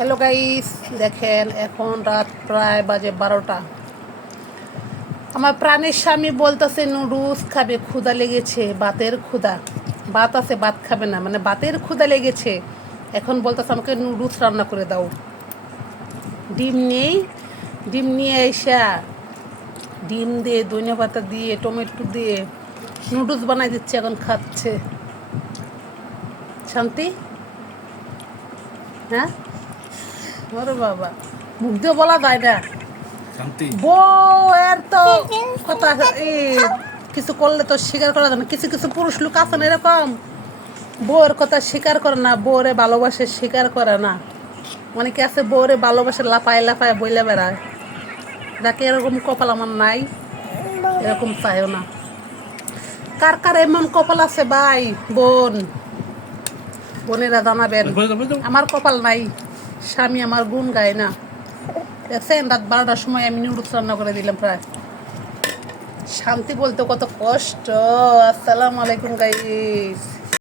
Hello guys, দেখেন এখন রাত প্রায় বাজে 12টা। আমার প্রাণের স্বামী বলতেছে নুডলস খাবে, ক্ষুধা লেগেছে, ভাতের ক্ষুধা। ভাত আছে, ভাত খাবে না, মানে ভাতের ক্ষুধা লেগেছে। এখন বলতেছে আমাকে নুডলস রান্না করে দাও। ডিম নেই, ডিম নিয়ে এসা ডিম দিয়ে ধনিয়া পাতা দিয়ে টমেটো দিয়ে নুডলস বানাই দিচ্ছে, এখন খাচ্ছে। শান্তি, হ্যাঁ ওরে বাবা, মুখ দিয়ে বলা যায় না। বউয়ের তো কথা কিছু করলে তো স্বীকার করা যায় না। কিছু কিছু পুরুষ লোক আছে না এরকম, বউয়ের কথা স্বীকার করে না, বউরে ভালোবাসে স্বীকার করে না। অনেকে আছে বউরে ভালোবাসে লাফায় লাফায় বইলে বেড়ায়। যাকে এরকম কপাল আমার নাই, এরকম চাইও না। কার কার এমন কপাল আছে ভাই বোন, বোনেরা জানাবেন। আমার কপাল নাই, স্বামী আমার গুণ গায় না। দেখছেন রাত 12টার সময় আমি নুডলস রান্না করে দিলাম প্রায়। শান্তি বলতে কত কষ্ট। আসসালামু আলাইকুম গাইস।